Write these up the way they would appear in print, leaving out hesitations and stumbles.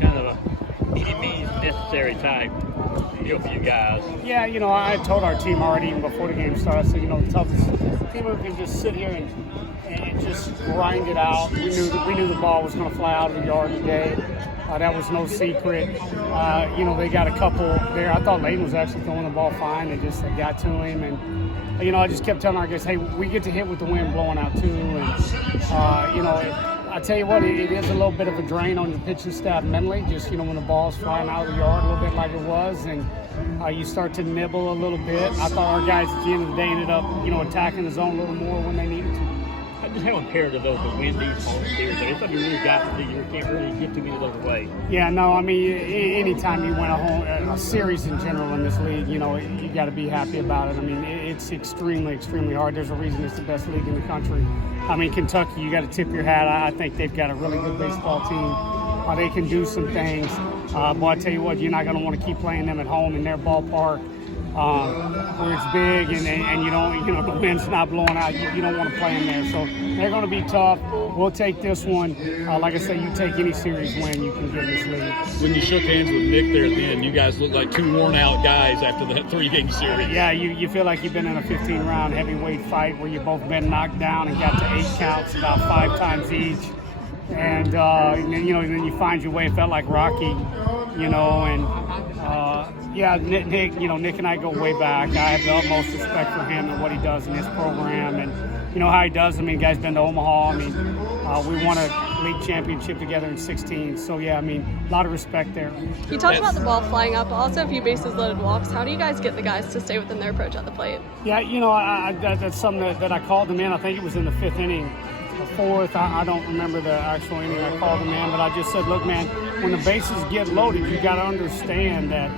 kind of a any means necessary type deal for you guys. Yeah, I told our team already even before the game started, I said, the toughest team who can just sit here and just grind it out. We knew the ball was going to fly out of the yard today. That was no secret. They got a couple there. I thought Layton was actually throwing the ball fine. They got to him. And, I just kept telling our guys, hey, we get to hit with the wind blowing out too. And, I tell you what, it is a little bit of a drain on your pitching staff mentally, just, when the ball's flying out of the yard a little bit like it was. And you start to nibble a little bit. I thought our guys at the end of the day ended up, attacking the zone a little more when they needed to. Just how imperative those to win these home series. It's something you really got to do. You can't really get too many of those away. Yeah, no, I mean, anytime you win a series in general in this league, you got to be happy about it. I mean, it's extremely, extremely hard. There's a reason it's the best league in the country. I mean, Kentucky, you got to tip your hat. I think they've got a really good baseball team. They can do some things. But I tell you what, you're not going to want to keep playing them at home in their ballpark. Where it's big and you don't, the wind's not blowing out, you don't want to play them there. So they're going to be tough. We'll take this one. Like I say, you take any series win you can get in this league. When you shook hands with Nick there at the end, you guys looked like two worn-out guys after that 3-game series. Yeah, you feel like you've been in a 15-round heavyweight fight where you've both been knocked down and got to 8 counts about 5 times each. And then you find your way. It felt like Rocky, yeah, Nick and I go way back. I have the utmost respect for him and what he does in his program, and how he does. I mean, the guy's been to Omaha. I mean, we won a league championship together in 16. So yeah, I mean, a lot of respect there. You talked about the ball flying up, but also a few bases loaded walks. How do you guys get the guys to stay within their approach at the plate? Yeah, that's something that I called them in. I think it was in the 5th inning. The 4th, I don't remember the actual inning I called them in, but I just said, look, man, when the bases get loaded, you got to understand that,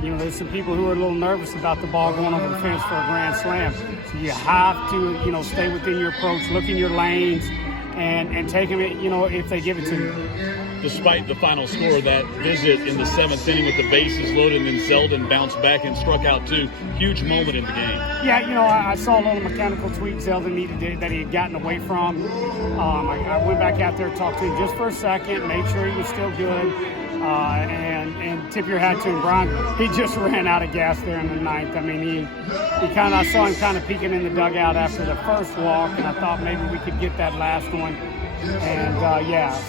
there's some people who are a little nervous about the ball going over the fence for a grand slam. So you have to, stay within your approach, look in your lanes, and take them, if they give it to you. Despite the final score of that visit in the 7th inning with the bases loaded, and then Zeldin bounced back and struck out 2. Huge moment in the game. Yeah, I saw a little mechanical tweak Zeldin needed that he had gotten away from. I went back out there and talked to him just for a second, made sure he was still good, and tip your hat to him, Brian. He just ran out of gas there in the 9th. I mean, I saw him kind of peeking in the dugout after the first walk, and I thought maybe we could get that last one. And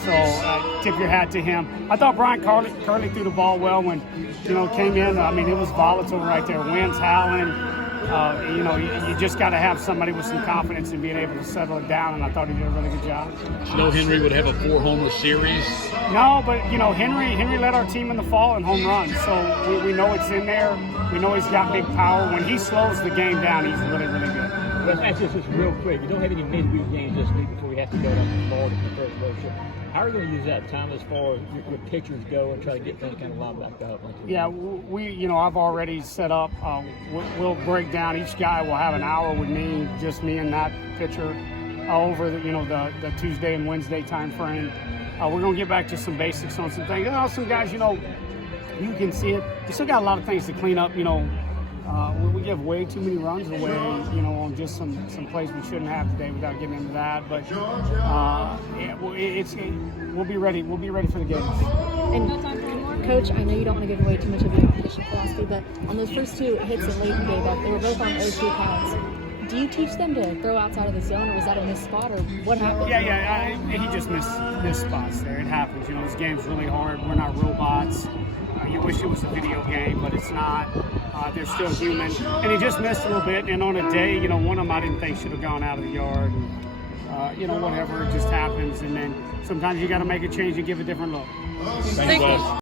so tip your hat to him. I thought Brian Curley threw the ball well when, came in. I mean, it was volatile right there. Winds howling. You just got to have somebody with some confidence in being able to settle it down, and I thought he did a really good job. Henry would have a 4-homer series. No, but, Henry led our team in the fall in home runs, so we know it's in there. We know he's got big power. When he slows the game down, he's really, really good. Let's ask this just real quick. You don't have any midweek games this week before we have to go down to Florida for the first road trip. How are you going to use that time as far as your pitchers go and try to get things kind of lined back up? Yeah, I've already set up. We'll break down. Each guy will have an hour with me, just me and that pitcher, over the Tuesday and Wednesday time frame. We're going to get back to some basics on some things. Some guys, you can see it. We still got a lot of things to clean up. We give way too many runs away, on just some plays we shouldn't have today without getting into that. But we'll be ready. We'll be ready for the games. And Coach, I know you don't want to give away too much of your competition philosophy, but on those first 2 hits that Layton gave up, they were both on 0-2 counts. Do you teach them to throw outside of the zone, or was that a missed spot, or what happened? Yeah. He just missed spots there. It happens. This game's really hard. We're not robots. You wish it was a video game, but it's not. They're still human. And he just missed a little bit. And on a day, one of them I didn't think should have gone out of the yard. And, whatever, it just happens. And then sometimes you got to make a change and give a different look. Thanks, Wes.